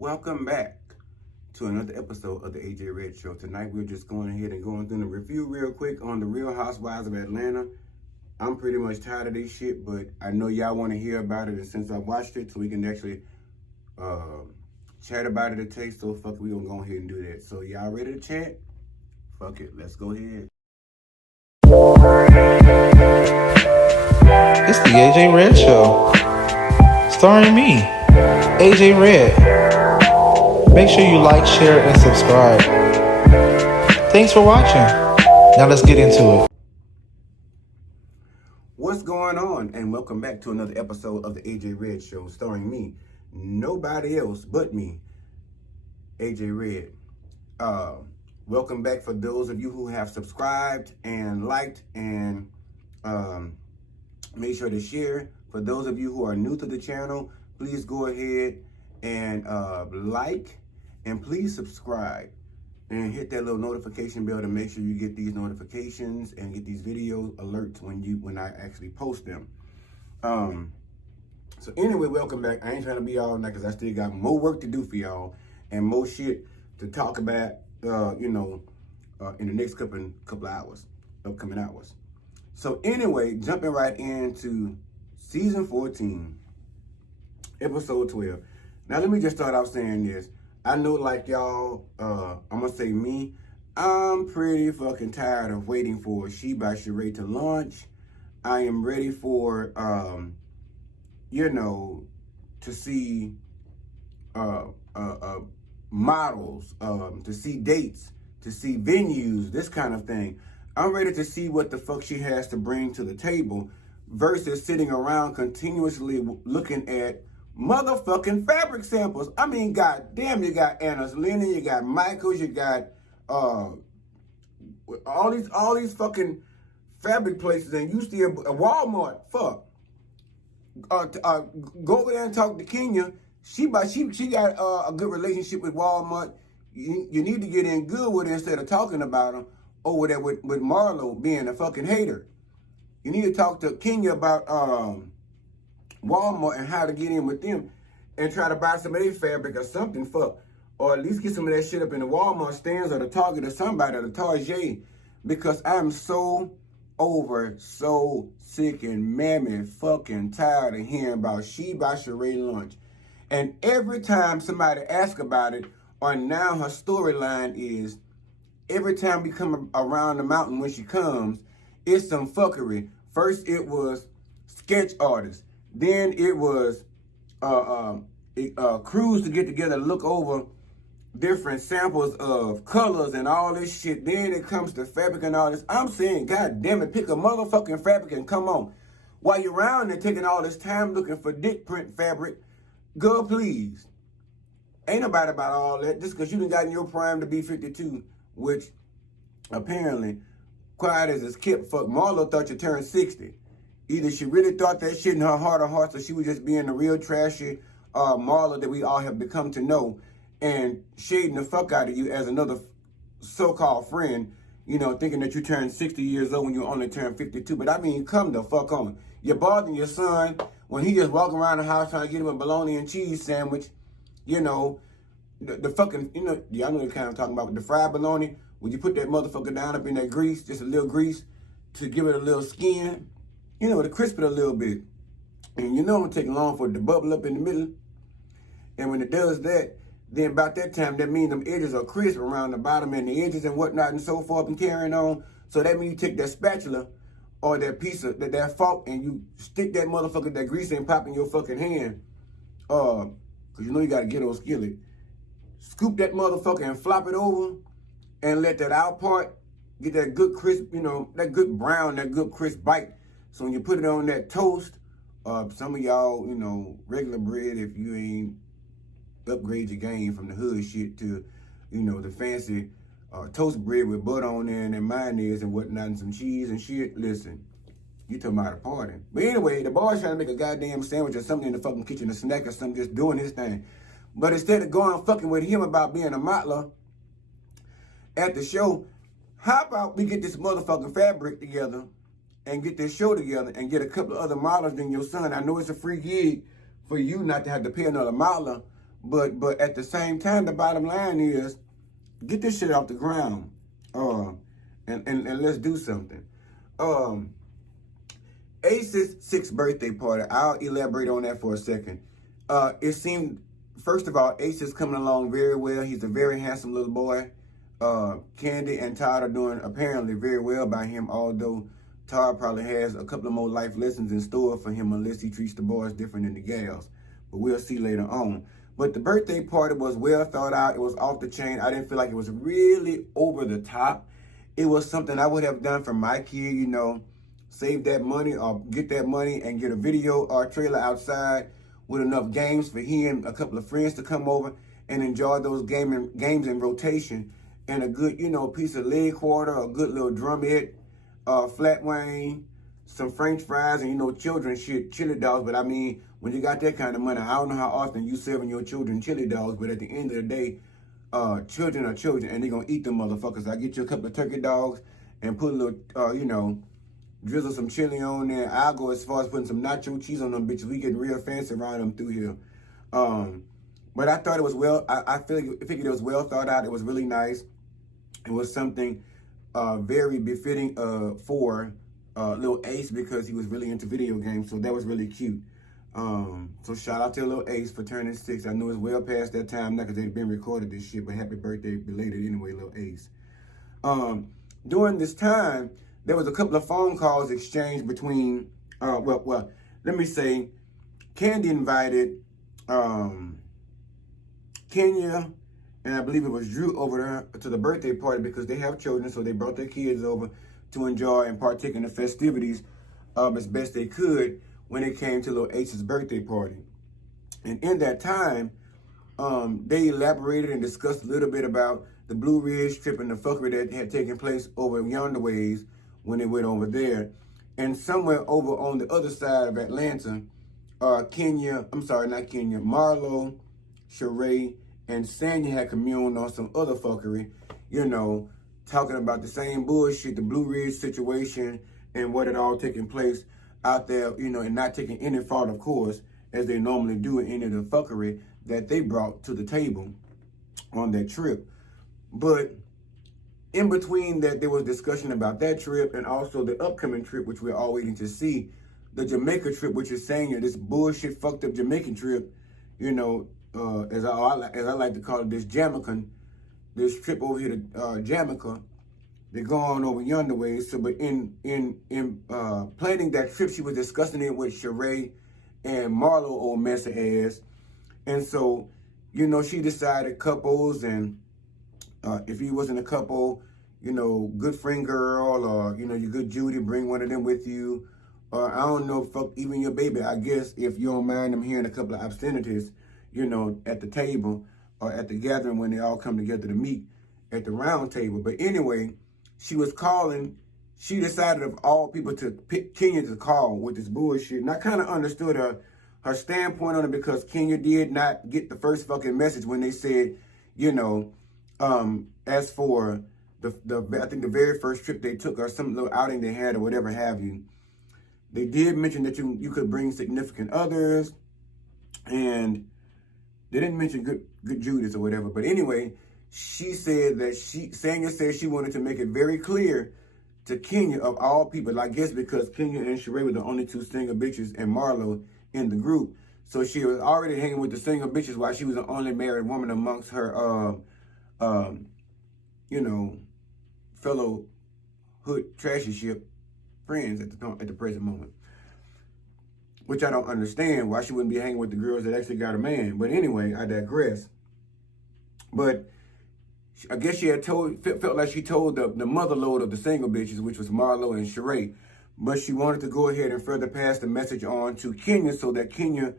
Welcome back to another episode of the AJ Red Show. Tonight we're just going ahead and going through the review real quick on the Real Housewives of Atlanta. I'm pretty much tired of this shit, but I know y'all want to hear about it, and since I watched it, so we can actually chat about it today, so fuck it, we gonna go ahead and do that. So y'all ready to chat? Fuck it, let's go ahead. It's the AJ Red Show, starring me, AJ Red. Make sure you like, share, and subscribe. Thanks for watching. Now let's get into it. What's going on? And welcome back to another episode of the AJ Red Show, starring me, nobody else but me, AJ Red. Welcome back for those of you who have subscribed and liked and make sure to share. For those of you who are new to the channel, please go ahead and like and please subscribe and hit that little notification bell to make sure you get these notifications and get these video alerts when I actually post them. So anyway, welcome back. I ain't trying to be all night because I still got more work to do for y'all and more shit to talk about, in the next couple hours, upcoming hours. So anyway, jumping right into season 14, episode 12. Now let me just start off saying this. I know, like y'all, I'm gonna say me, I'm pretty fucking tired of waiting for She by Sheree to launch. I am ready for, to see models, to see dates, to see venues, this kind of thing. I'm ready to see what the fuck she has to bring to the table versus sitting around continuously looking at motherfucking fabric samples. I mean, goddamn, you got Anna's Linen, you got Michael's, you got all these fucking fabric places, and you still Walmart. Fuck. Go over there and talk to Kenya. She got a good relationship with Walmart. You need to get in good with her instead of talking about them over there with Marlo being a fucking hater. You need to talk to Kenya about Walmart and how to get in with them and try to buy some of their fabric or something, fuck. Or at least get some of that shit up in the Walmart stands or the Target or somebody or the Target, because I'm so sick and mammy fucking tired of hearing about She by Sheree lunch. And every time somebody asks about it, or now her storyline is, every time we come around the mountain when she comes, it's some fuckery. First it was sketch artists. Then it was crews to get together, look over different samples of colors and all this shit. Then it comes to fabric and all this. I'm saying, God damn it, pick a motherfucking fabric and come on. While you're around there taking all this time looking for dick print fabric, girl, please. Ain't nobody about all that. Just because you done got in your prime to be 52, which apparently, quiet as it's kept, fuck, Marlo thought you turned 60. Either she really thought that shit in her heart of hearts, or she was just being the real trashy Marla that we all have become to know, and shading the fuck out of you as another so-called friend, thinking that you turned 60 years old when you only turned 52. But I mean, come the fuck on. You're bothering your son when he just walking around the house trying to get him a bologna and cheese sandwich, the fucking, y'all know the kind I'm talking about, with the fried bologna, when you put that motherfucker down up in that grease, just a little grease, to give it a little skin, to crisp it a little bit. And it don't take long for it to bubble up in the middle. And when it does that, then about that time, that means them edges are crisp around the bottom and the edges and whatnot and so forth and carrying on. So that means you take that spatula or that piece of that fork and you stick that motherfucker, that grease and pop in your fucking hand. Cause you got to get on skillet. Scoop that motherfucker and flop it over and let that out part get that good crisp, that good brown, that good crisp bite. So when you put it on that toast, some of y'all, regular bread, if you ain't upgrade your game from the hood shit to, the fancy toast bread with butter on there and mayonnaise and whatnot and some cheese and shit, listen, you talking about a party. But anyway, the boy's trying to make a goddamn sandwich or something in the fucking kitchen, a snack or something, just doing his thing. But instead of going fucking with him about being a modeler at the show, how about we get this motherfucking fabric together and get this show together and get a couple of other modelers than your son. I know it's a free gig for you not to have to pay another modeler, But at the same time, the bottom line is get this shit off the ground. And let's do something. Ace's 6th birthday party, I'll elaborate on that for a second. It seemed, first of all, Ace is coming along very well. He's a very handsome little boy. Candy and Todd are doing apparently very well by him, although Todd probably has a couple of more life lessons in store for him unless he treats the boys different than the gals. But we'll see later on. But the birthday party was well thought out. It was off the chain. I didn't feel like it was really over the top. It was something I would have done for my kid, you know, save that money or get that money and get a video or trailer outside with enough games for he and a couple of friends to come over and enjoy those games in rotation, and a good, you know, piece of leg quarter, a good little drumhead, flat wing, some French fries, and, you know, children shit, chili dogs. But I mean, when you got that kind of money, I don't know how often you serving your children chili dogs, but at the end of the day, children are children, and they're gonna eat them motherfuckers. I get you a couple of turkey dogs and put a little, you know, drizzle some chili on there. I'll go as far as putting some nacho cheese on them bitches. We getting real fancy around them through here. But I thought it was well, I figured it was well thought out. It was really nice. It was something very befitting for little Ace, because he was really into video games. So that was really cute. So shout out to little Ace for turning 6. I know it's well past that time now because they've been recorded this shit, but happy birthday belated anyway, little Ace. During this time, there was a couple of phone calls exchanged between, well, let me say, Candy invited Kenya, and I believe it was Drew, over there to the birthday party because they have children, so they brought their kids over to enjoy and partake in the festivities as best they could when it came to little Ace's birthday party. And in that time, they elaborated and discussed a little bit about the Blue Ridge trip and the fuckery that had taken place over yonder ways when they went over there. And somewhere over on the other side of Atlanta, Marlo, Sheree, and Sanya had communed on some other fuckery, you know, talking about the same bullshit, the Blue Ridge situation, and what had all taken place out there, you know, and not taking any fault, of course, as they normally do in any of the fuckery that they brought to the table on that trip. But in between that, there was discussion about that trip and also the upcoming trip, which we're all waiting to see, the Jamaica trip, which is saying this bullshit fucked up Jamaican trip, you know, as I like to call it, this this trip over here to Jamaica. They're going over yonder way. So, but in planning that trip, she was discussing it with Sheree and Marlo, old mess of ass. And so, you know, she decided couples, and if he wasn't a couple, you know, good friend girl, or, you know, your good Judy, bring one of them with you. Or I don't know, fuck, even your baby, I guess, if you don't mind them hearing a couple of obscenities, you know, at the table or at the gathering when they all come together to meet at the round table. But anyway, she was calling. She decided of all people to pick Kenya to call with this bullshit. And I kind of understood her standpoint on it, because Kenya did not get the first fucking message when they said, you know, as for I think the very first trip they took or some little outing they had or whatever have you, they did mention that you could bring significant others, and they didn't mention good Judas or whatever. But anyway, she said that Sanya said she wanted to make it very clear to Kenya, of all people, I guess because Kenya and Sheree were the only two single bitches and Marlo in the group. So she was already hanging with the single bitches while she was the only married woman amongst her, you know, fellow hood trashy ship friends at the present moment. Which I don't understand why she wouldn't be hanging with the girls that actually got a man. But anyway, I digress. But I guess she had felt like she told the mother load of the single bitches, which was Marlo and Sheree. But she wanted to go ahead and further pass the message on to Kenya, so that Kenya,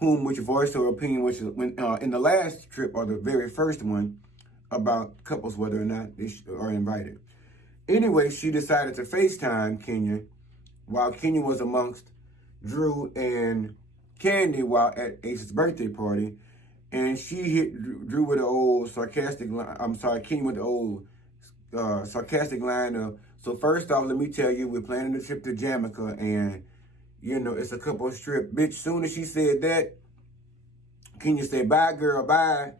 which voiced her opinion, which is when in the last trip, or the very first one, about couples, whether or not they are invited. Anyway, she decided to FaceTime Kenya while Kenya was amongst Drew and Candy while at Ace's birthday party. And she hit Drew with the old sarcastic line. I'm sorry, Kenya with the old sarcastic line of, so first off, let me tell you, we're planning a trip to Jamaica, and, you know, it's a couple strip. Bitch, soon as she said that, Kenya said, bye, girl, bye.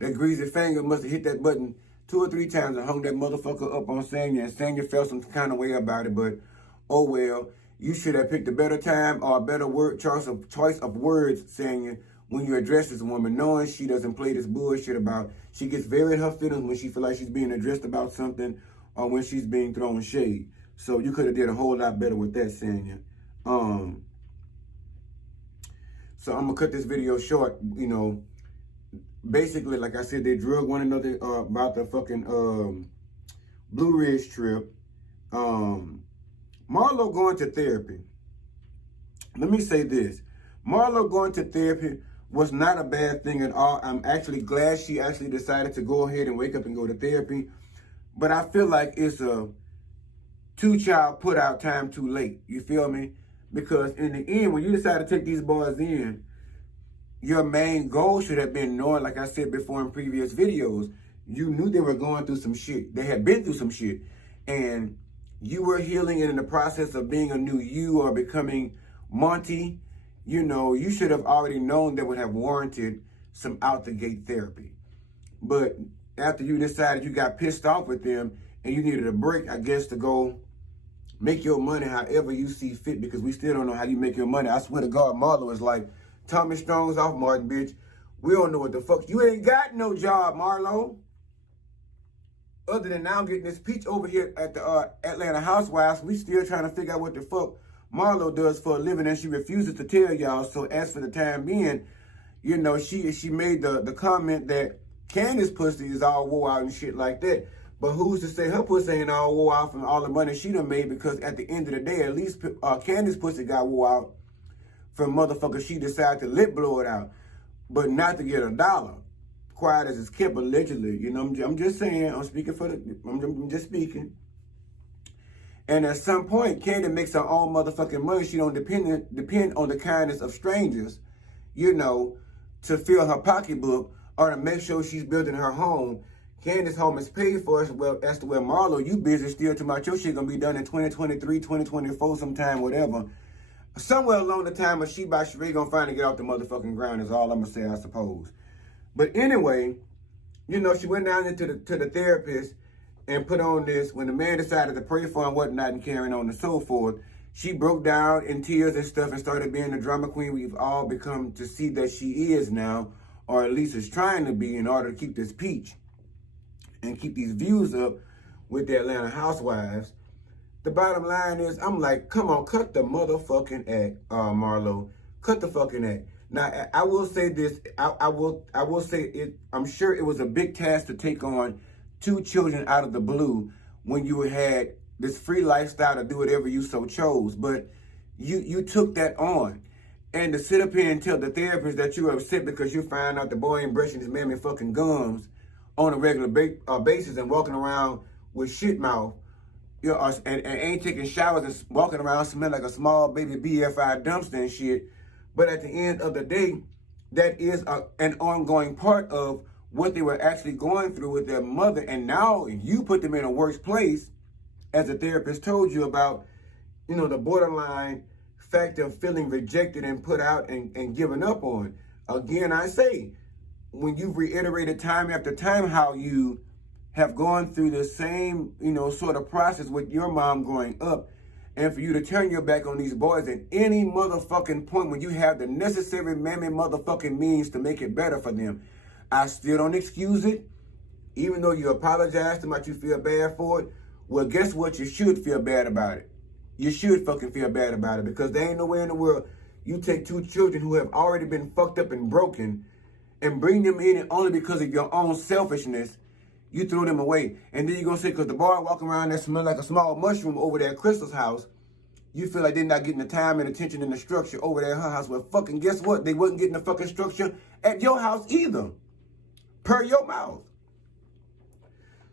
That greasy finger must have hit that button 2 or 3 times and hung that motherfucker up on Sanya. And Sanya felt some kind of way about it, but oh well. You should have picked a better time or a better choice of words, Sanya, when you address this woman, knowing she doesn't play this bullshit about. She gets very in her feelings when she feel like she's being addressed about something or when she's being thrown shade. So you could have did a whole lot better with that, Sanya. So I'm gonna cut this video short. You know, basically, like I said, they drug one another about the fucking Blue Ridge trip. Marlo going to therapy. Let me say this. Marlo going to therapy was not a bad thing at all. I'm actually glad she actually decided to go ahead and wake up and go to therapy. But I feel like it's a 2-child put out time too late. You feel me? Because in the end, when you decide to take these boys in, your main goal should have been knowing, like I said before in previous videos, you knew they were going through some shit. They had been through some shit. And you were healing and in the process of being a new you or becoming Monty. You know, you should have already known that would have warranted some out-the-gate therapy. But after you decided you got pissed off with them and you needed a break, I guess, to go make your money however you see fit, because we still don't know how you make your money. I swear to God, Marlo is like, Tommy Strong's off, Martin, bitch. We don't know what the fuck. You ain't got no job, Marlo. Other than now getting this peach over here at the Atlanta Housewives, we still trying to figure out what the fuck Marlo does for a living, and she refuses to tell y'all. So as for the time being, you know, she made the comment that Candace pussy is all wore out and shit like that. But who's to say her pussy ain't all wore out from all the money she done made? Because at the end of the day, at least Candace pussy got wore out from motherfuckers she decided to lip blow it out, but not to get $1. Quiet as it's kept, allegedly. You know, I'm just saying. I'm speaking for the. I'm just speaking. And at some point, Candy makes her own motherfucking money. She don't depend on the kindness of strangers, you know, to fill her pocketbook or to make sure she's building her home. Candy's home is paid for as well as to where Marlo, you busy still talking about your shit gonna be done in 2023, 2024, sometime, whatever. Somewhere along the time of she by Sheree gonna finally get off the motherfucking ground is all I'm gonna say, I suppose. But anyway, you know, she went down into the therapist and put on this. When the man decided to pray for her and whatnot and carrying on and so forth, she broke down in tears and stuff and started being the drama queen we've all become to see that she is now, or at least is trying to be, in order to keep this peach and keep these views up with the Atlanta Housewives. The bottom line is, I'm like, come on, cut the motherfucking act, Marlo. Cut the fucking act. Now, I will say this. I will say it. I'm sure it was a big task to take on 2 children out of the blue when you had this free lifestyle to do whatever you so chose. But you took that on. And to sit up here and tell the therapist that you're upset because you find out the boy ain't brushing his mammy fucking gums on a regular basis and walking around with shit mouth, you know, and ain't taking showers and walking around smelling like a small baby BFI dumpster and shit. But at the end of the day, that is an ongoing part of what they were actually going through with their mother. And now you put them in a worse place, as the therapist told you about, you know, the borderline fact of feeling rejected and put out and given up on. Again, I say, when you've reiterated time after time how you have gone through the same, you know, sort of process with your mom growing up, and for you to turn your back on these boys at any motherfucking point when you have the necessary mammy motherfucking means to make it better for them, I still don't excuse it. Even though you apologize to much, you feel bad for it. Well, guess what? You should feel bad about it. You should fucking feel bad about it, because there ain't no way in the world you take 2 children who have already been fucked up and broken and bring them in only because of your own selfishness. You throw them away. And then you're going to say, because the boy walking around there smelling like a small mushroom over there at Crystal's house, you feel like they're not getting the time and attention and the structure over there at her house. Well, fucking guess what? They wasn't getting the fucking structure at your house either, per your mouth.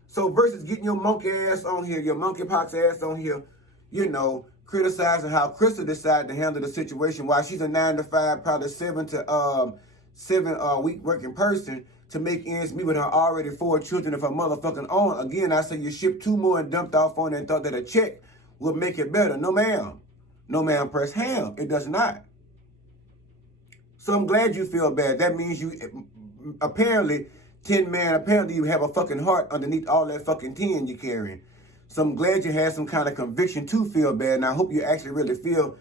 So versus getting your monkey ass on here, your monkeypox ass on here, you know, criticizing how Crystal decided to handle the situation while she's a 9-to-5, probably 7 week working person to make ends meet with her already 4 children of her motherfucking own. Again, I say you shipped 2 more and dumped off on it and thought that a check would make it better. No, ma'am. No, ma'am, press ham. It does not. So I'm glad you feel bad. That means you, apparently, apparently you have a fucking heart underneath all that fucking 10 you're carrying. So I'm glad you had some kind of conviction to feel bad. And I hope you actually really feel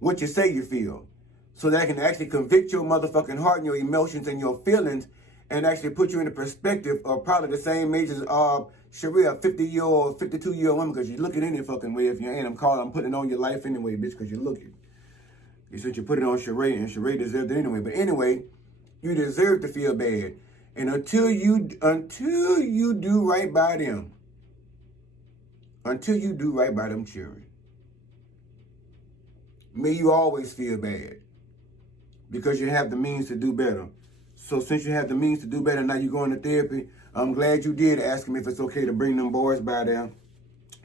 what you say you feel. So that I can actually convict your motherfucking heart and your emotions and your feelings and actually put you in the perspective of probably the same age as Sharia, 50-year-old, 52-year-old woman, because you're looking any fucking way if you ain't. I'm putting it on your life anyway, bitch, because you're looking. You said you put it on Sharia, and Sharia deserved it anyway. But anyway, you deserve to feel bad. And until you do right by them, children, may you always feel bad. Because you have the means to do better. So since you have the means to do better, now you're going to therapy. I'm glad you did ask him if it's okay to bring them boys by there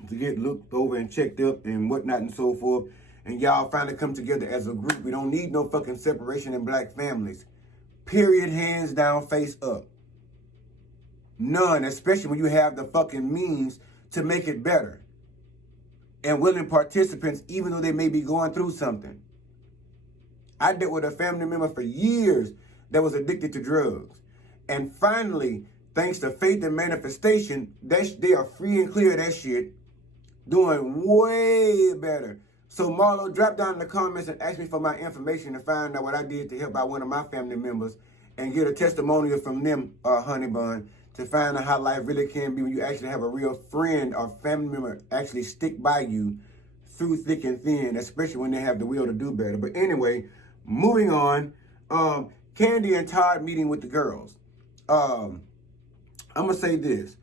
to get looked over and checked up and whatnot and so forth. And y'all finally come together as a group. We don't need no fucking separation in black families. Period, hands down, face up. None, especially when you have the fucking means to make it better. And willing participants, even though they may be going through something. I dealt with a family member for years that was addicted to drugs. And finally, thanks to faith and manifestation, they are free and clear of that shit, doing way better. So Marlo, drop down in the comments and ask me for my information to find out what I did to help out one of my family members and get a testimonial from them, honey bun, to find out how life really can be when you actually have a real friend or family member actually stick by you through thick and thin, especially when they have the will to do better. But anyway, moving on, Candy and Todd meeting with the girls. I'm going to say this,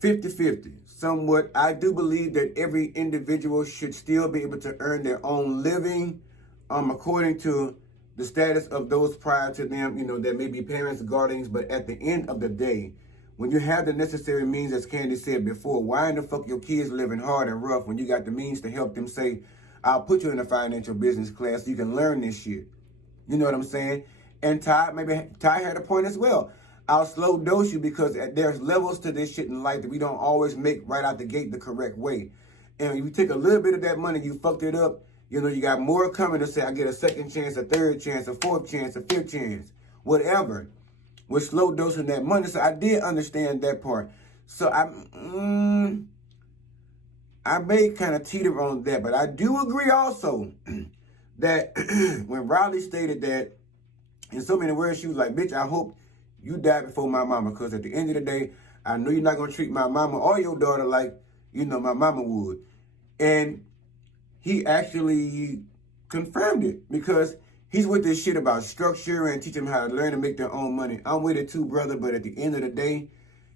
50-50. Somewhat, I do believe that every individual should still be able to earn their own living according to the status of those prior to them. You know, there may be parents, guardians, but at the end of the day, when you have the necessary means, as Candy said before, why in the fuck your kids living hard and rough when you got the means to help them say, I'll put you in a financial business class so you can learn this shit. You know what I'm saying? And Todd had a point as well. I'll slow dose you because there's levels to this shit in life that we don't always make right out the gate the correct way. And if you take a little bit of that money, you fucked it up, you know, you got more coming to say, I get a second chance, a third chance, a fourth chance, a fifth chance, whatever. With slow dosing that money. So I did understand that part. So I may kind of teeter on that, but I do agree also that when Riley stated that, in so many words, she was like, bitch, I hope you die before my mama, because at the end of the day, I know you're not going to treat my mama or your daughter like, you know, my mama would. And he actually confirmed it, because he's with this shit about structure and teaching them how to learn to make their own money. I'm with it too, brother, but at the end of the day,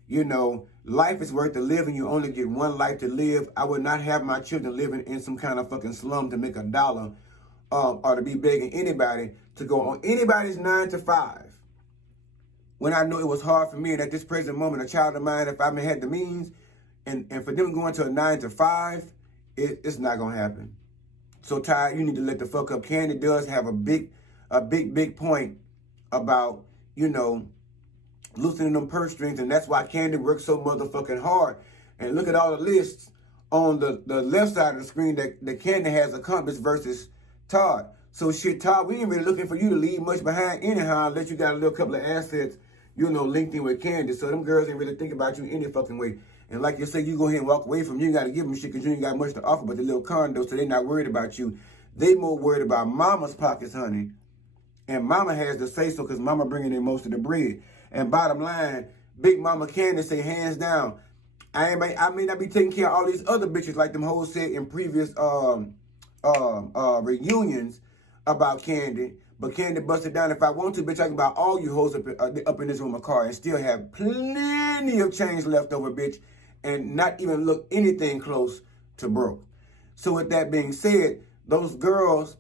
you know, life is worth to live and you only get one life to live. I would not have my children living in some kind of fucking slum to make $1 or to be begging anybody to go on anybody's 9 to 5. When I know it was hard for me, and at this present moment, a child of mine, if I had the means, and for them going to a 9 to 5, it's not gonna happen. So Todd, you need to let the fuck up. Candy does have a big point about, you know, loosening them purse strings, and that's why Candy works so motherfucking hard. And look at all the lists on the left side of the screen that Candy has accomplished versus Todd. So shit, Todd, we ain't really looking for you to leave much behind anyhow, unless you got a little couple of assets, you know, linked in with Candy. So them girls ain't really thinking about you any fucking way. And like you say, you go ahead and walk away from them. You ain't got to give them shit because you ain't got much to offer but the little condo, so they not worried about you. They more worried about mama's pockets, honey. And mama has to say so because mama bringing in most of the bread. And bottom line, Big Mama Candy say hands down, I may not be taking care of all these other bitches like them hoes said in previous reunions about Candy. But Candy busted down. If I want to, bitch, I can buy all you hoes up in this room a car and still have plenty of change left over, bitch, and not even look anything close to broke. So with that being said, those girls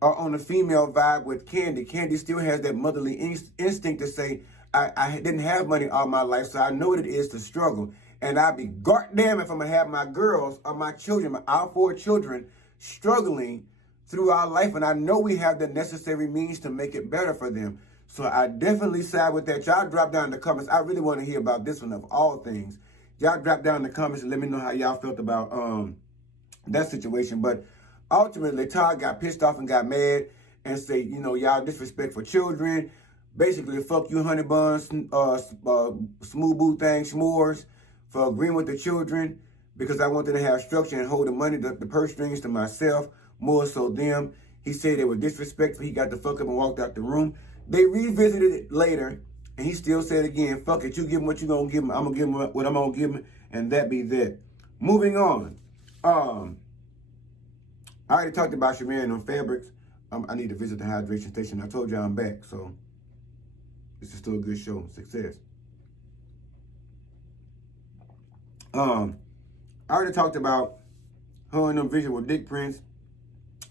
are on the female vibe with Candy. Candy still has that motherly instinct to say, I didn't have money all my life, so I know what it is to struggle. And I'd be goddamn if I'm going to have my girls or my children, our 4 children, struggling through our life. And I know we have the necessary means to make it better for them. So I definitely side with that. Y'all drop down in the comments. I really want to hear about this one of all things. Y'all drop down in the comments and let me know how y'all felt about that situation. But ultimately, Todd got pissed off and got mad. and say, you know, y'all disrespect for children. Basically, fuck you, honey buns, smooth boo thing, s'mores, for agreeing with the children because I wanted to have structure and hold the money, the purse strings to myself, more so them. He said they were disrespectful. He got the fuck up and walked out the room. They revisited it later, and he still said again, fuck it, you give him what you gonna give him, I'm gonna give him what I'm gonna give him, and that be that. Moving on. I already talked about Shaman on fabrics. I need to visit the hydration station. I told you I'm back, so this is still a good show. Success. I already talked about her and them visual dick prints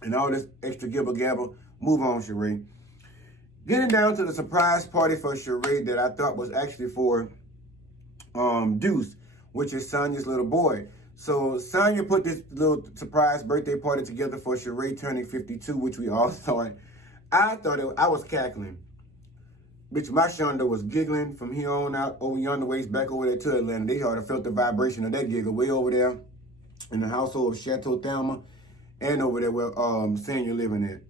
and all this extra gibble gabble. Move on, Sheree. Getting down to the surprise party for Sheree that I thought was actually for Deuce, which is Sonya's little boy. So Sonya put this little surprise birthday party together for Sheree turning 52, which we all thought. I was cackling. Bitch, my Shonda was giggling from here on out over yonder ways back over there to Atlanta. They ought to felt the vibration of that giggle way over there in the household of Chateau Thelma and over there where Sanya living at.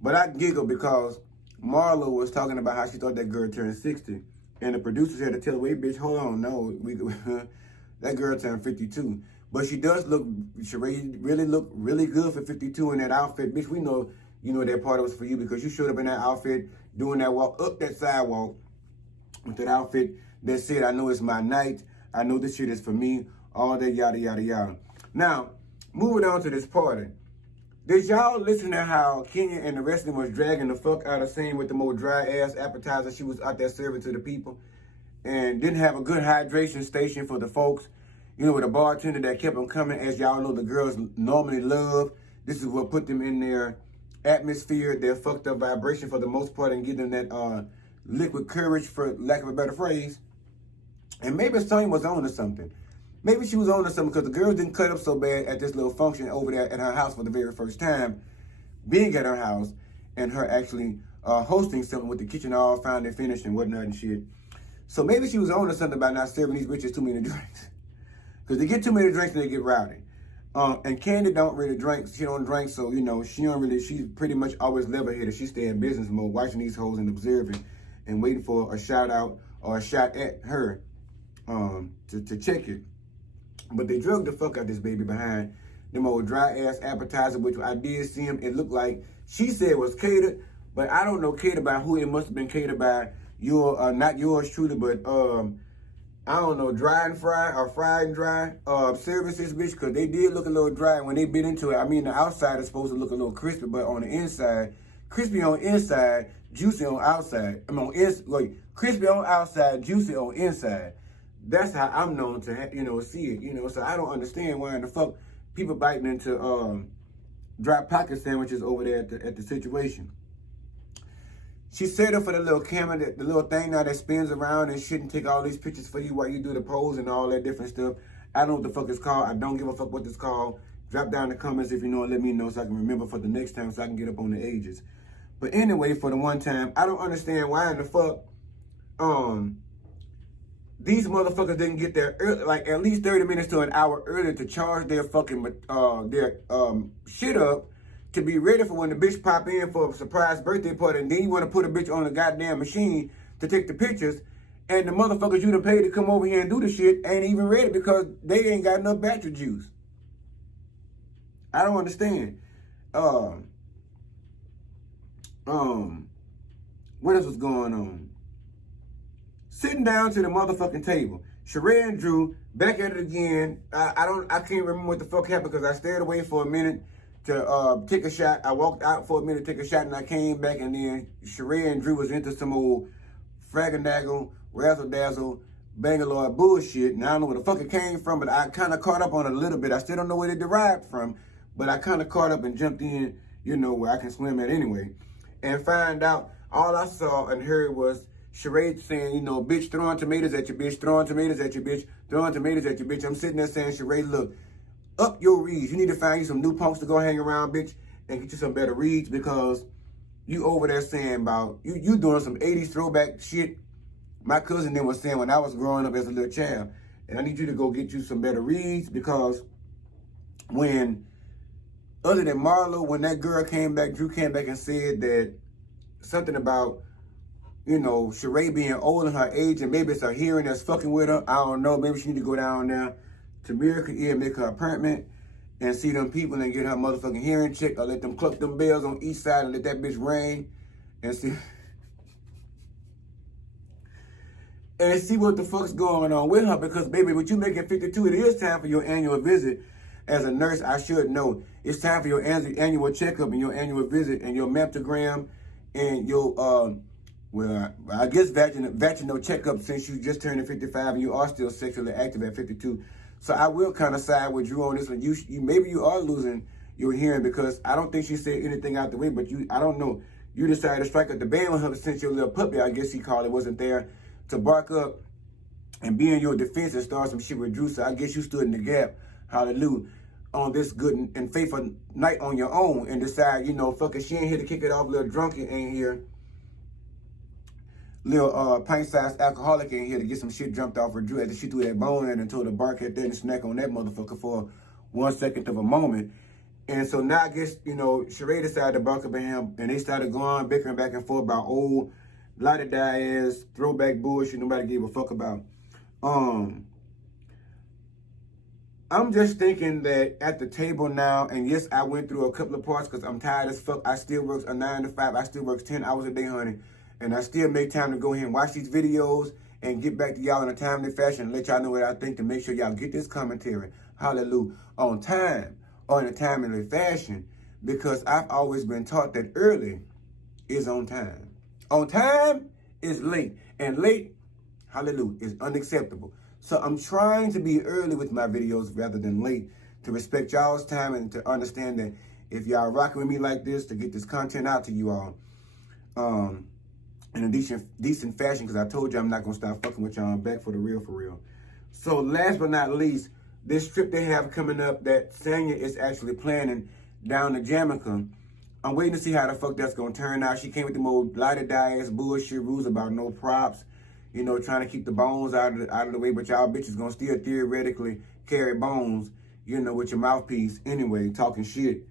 But I giggle because Marlo was talking about how she thought that girl turned 60. And the producers had to tell her, wait, bitch, hold on, no, that girl turned 52. But she does look, Sheree really look really good for 52 in that outfit. Bitch, we know, you know that party was for you because you showed up in that outfit doing that walk up that sidewalk with that outfit that said, I know it's my night. I know this shit is for me. All that yada, yada, yada. Now, moving on to this party. Did y'all listen to how Kenya and the rest of them was dragging the fuck out of scene with the more dry-ass appetizer she was out there serving to the people and didn't have a good hydration station for the folks? You know, with a bartender that kept them coming, as y'all know the girls normally love. This is what put them in their atmosphere, their fucked up vibration for the most part, and give them that liquid courage, for lack of a better phrase. And maybe Sonya was on to something. Maybe she was on to something because the girls didn't cut up so bad at this little function over there at her house for the very first time, being at her house, and her actually hosting something with the kitchen all found and finished and whatnot and shit. So maybe she was on to something about not serving these bitches too many drinks. Because they get too many drinks and they get rowdy. And Candy don't really drink. She don't drink, so, you know, she's pretty much always level-headed. She stay in business mode, watching these hoes and observing and waiting for a shout out or a shot at her to check it. But they drugged the fuck out this baby behind them old dry-ass appetizer, which I did see him. It looked like, she said it was catered, but I don't know catered by who. It must have been catered by not yours truly, but I don't know, dry and fry or fried and dry services, bitch, because they did look a little dry when they bit into it. I mean, the outside is supposed to look a little crispy, but on the inside, crispy on inside, juicy on outside. Crispy on outside, juicy on inside. That's how I'm known to, see it, So I don't understand why in the fuck people biting into dry pocket sandwiches over there at the situation. She set up for the little camera, the little thing now that spins around and shit and take all these pictures for you while you do the pose and all that different stuff. I don't know what the fuck it's called. I don't give a fuck what it's called. Drop down in the comments if you know and let me know so I can remember for the next time so I can get up on the ages. But anyway, for the one time, I don't understand why in the fuck these motherfuckers didn't get there early, like at least 30 minutes to an hour earlier to charge their fucking shit up to be ready for when the bitch pop in for a surprise birthday party, and then you want to put a bitch on the goddamn machine to take the pictures, and the motherfuckers you done paid to come over here and do the shit ain't even ready because they ain't got enough battery juice. I don't understand. What else was going on? Sitting down to the motherfucking table. Sheree and Drew back at it again. I can't remember what the fuck happened because I stayed away for a minute to take a shot. I walked out for a minute to take a shot and I came back and then Sheree and Drew was into some old fragandaggle, razzle-dazzle, Bangalore bullshit. And I don't know where the fuck it came from, but I kind of caught up on it a little bit. I still don't know where it derived from, but I kind of caught up and jumped in, where I can swim at anyway. And find out all I saw and heard was Sheree saying, bitch, throwing tomatoes at your bitch, throwing tomatoes at your bitch, throwing tomatoes at your bitch. I'm sitting there saying, Sheree, look, up your reads. You need to find you some new punks to go hang around, bitch, and get you some better reads because you over there saying about, you doing some 80s throwback shit my cousin then was saying when I was growing up as a little child. And I need you to go get you some better reads because when other than Marlo, when that girl came back, Drew came back and said that something about, you know, Sheree being old in her age and maybe it's her hearing that's fucking with her. I don't know. Maybe she need to go down there to Miracle Ear and make her appointment and see them people and get her motherfucking hearing checked, or let them cluck them bells on each side and let that bitch ring and see and see what the fuck's going on with her. Because baby, with you making 52, it is time for your annual visit. As a nurse, I should know. It's time for your annual checkup and your annual visit and your mammogram and your, well, I guess vaginal checkup, since you just turned 55 and you are still sexually active at 52. So I will kind of side with Drew on this one. You maybe you are losing your hearing, because I don't think she said anything out the way, but I don't know. You decided to strike up the band with her since your little puppy, I guess he called it, wasn't there to bark up and be in your defense and start some shit with Drew. So I guess you stood in the gap, hallelujah, on this good and faithful night on your own and decide, you know, fuck it, she ain't here to kick it off, little drunken ain't here. Little pint-sized alcoholic ain't here to get some shit jumped off her Drew after she threw that bone in and told her to bark at that and snack on that motherfucker for 1 second of a moment. And so now I guess, you know, Sheree decided to bark up at him and they started going, bickering back and forth about old, la-da-da ass, throwback bullshit nobody gave a fuck about. I'm just thinking that at the table now, and yes, I went through a couple of parts because I'm tired as fuck. I still work a 9 to 5. I still work 10 hours a day, honey. And I still make time to go ahead and watch these videos and get back to y'all in a timely fashion and let y'all know what I think to make sure y'all get this commentary, hallelujah, on time or in a timely fashion, because I've always been taught that early is on time. On time is late, and late, hallelujah, is unacceptable. So I'm trying to be early with my videos rather than late, to respect y'all's time and to understand that if y'all rocking with me like this, to get this content out to you all in a decent fashion, because I told you I'm not going to stop fucking with y'all. I'm back for the real, for real. So last but not least, this trip they have coming up that Sanya is actually planning down to Jamaica, I'm waiting to see how the fuck that's going to turn out. She came with the old light-of-die ass bullshit rules about no props, you know, trying to keep the bones out of the way, but y'all bitches going to still theoretically carry bones, you know, with your mouthpiece anyway, talking shit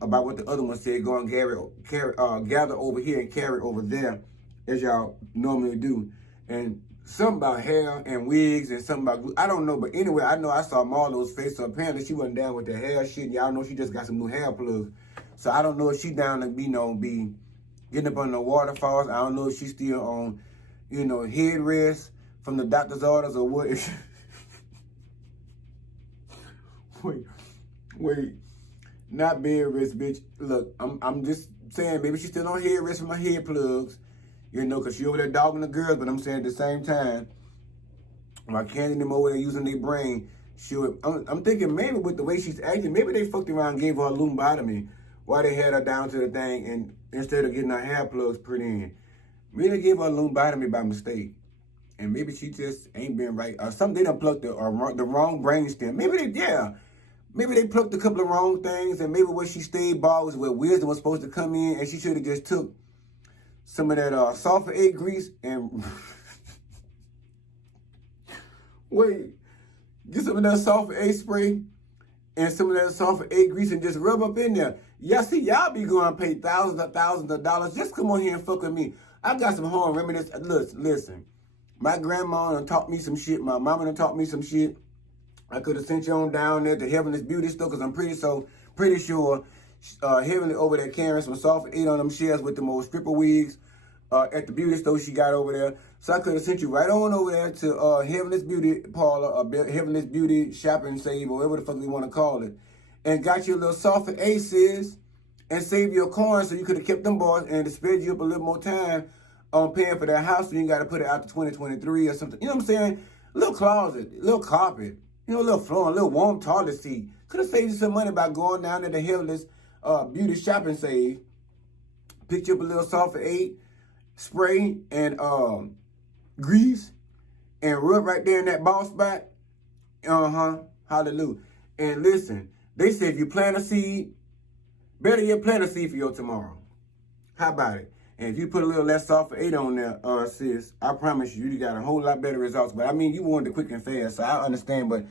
about what the other one said, go and gather over here and carry over there, as y'all normally do. And something about hair and wigs and something about glue. I don't know, but anyway, I know I saw Marlo's face, so apparently she wasn't down with the hair shit. Y'all know she just got some new hair plugs. So I don't know if she down to be getting up on the waterfalls. I don't know if she's still on, you know, headrest from the doctor's orders or what. Wait. Not bed rest, bitch. Look, I'm just saying, maybe she's still on headrest from my head plugs. You know, because she over there dogging the girls, but I'm saying at the same time, while Candy and them over there using their brain, I'm thinking maybe with the way she's acting, maybe they fucked around and gave her a lumbotomy while they had her down to the thing, and instead of getting her hair plugs put in. Maybe they gave her a lumbotomy by mistake. And maybe she just ain't been right. Or something, they done plucked the wrong brain stem. Maybe they plucked a couple of wrong things, and maybe where she stayed bald was where wisdom was supposed to come in, and she should have just took some of that sulfur egg grease and get some of that sulfur egg spray and some of that sulfur egg grease and just rub up in there. Y'all see, y'all be going to pay thousands of dollars. Just come on here and fuck with me. I got some home remedies. Listen, my grandma done taught me some shit. My mama done taught me some shit. I could have sent you on down there to Heavenly's Beauty Store, because I'm pretty sure Heavenly over there carrying some sulfur 8 on them shells with the most stripper wigs at the beauty store she got over there. So I could have sent you right on over there to Heavenly's Beauty Parlor, or Heavenly's Beauty Shopping Save, or whatever the fuck we want to call it, and got you a little sulfur aces and save your coins, so you could have kept them boys and to sped you up a little more time on paying for that house, so you got to put it out to 2023 or something. You know what I'm saying? A little closet, a little carpet, you know, a little floor, a little warm toilet seat. Could have saved you some money by going down to the Heavenly's Beauty Shopping Save, picked you up a little sulfur 8 spray and grease and rub right there in that bald spot. Hallelujah. And listen, they said if you plant a seed, better yet, plant a seed for your tomorrow. How about it? And if you put a little less sulfur 8 on there, sis, I promise you got a whole lot better results. But I mean, you want it quick and fast, so I understand. But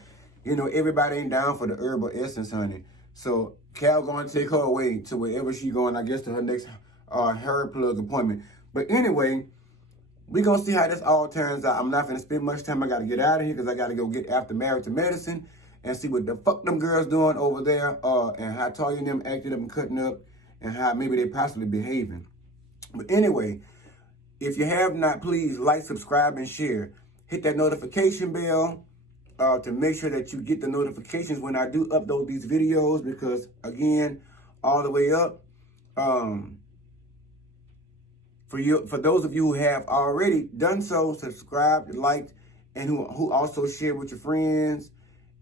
you know, everybody ain't down for the herbal essence, honey. So Cal going to take her away to wherever she going, I guess, to her next hair plug appointment. But anyway, we going to see how this all turns out. I'm not going to spend much time. I got to get out of here because I got to go get after Married to Medicine and see what the fuck them girls doing over there and how Toya and them acting up and cutting up and how maybe they possibly behaving. But anyway, if you have not, please like, subscribe, and share. Hit that notification bell to make sure that you get the notifications when I do upload these videos, because again, all the way up, for those of you who have already done so, subscribed, liked, and who also share with your friends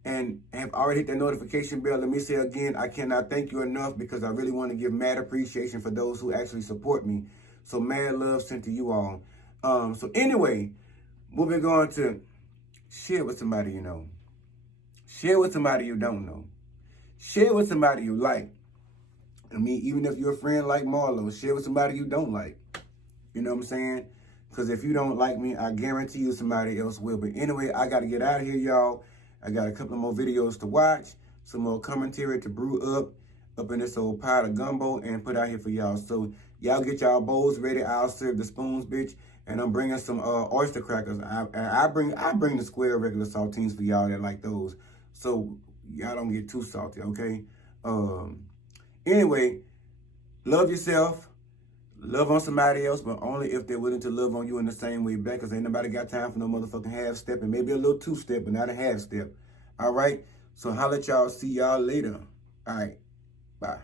and have already hit that notification bell, let me say again, I cannot thank you enough, because I really want to give mad appreciation for those who actually support me. So mad love sent to you all. So anyway, moving on to share with somebody you know. Share with somebody you don't know. Share with somebody you like. I mean, even if you're a friend like Marlo, share with somebody you don't like. You know what I'm saying? Because if you don't like me, I guarantee you somebody else will. But anyway, I got to get out of here, y'all. I got a couple more videos to watch, some more commentary to brew up in this old pot of gumbo and put out here for y'all. So y'all get y'all bowls ready. I'll serve the spoons, bitch. And I'm bringing some oyster crackers. I bring the square regular saltines for y'all that like those. So y'all don't get too salty, okay? Anyway, love yourself. Love on somebody else, but only if they're willing to love on you in the same way back, because ain't nobody got time for no motherfucking half-step, and maybe a little two-step, but not a half-step. All right? So holla at y'all. See y'all later. All right. Bye.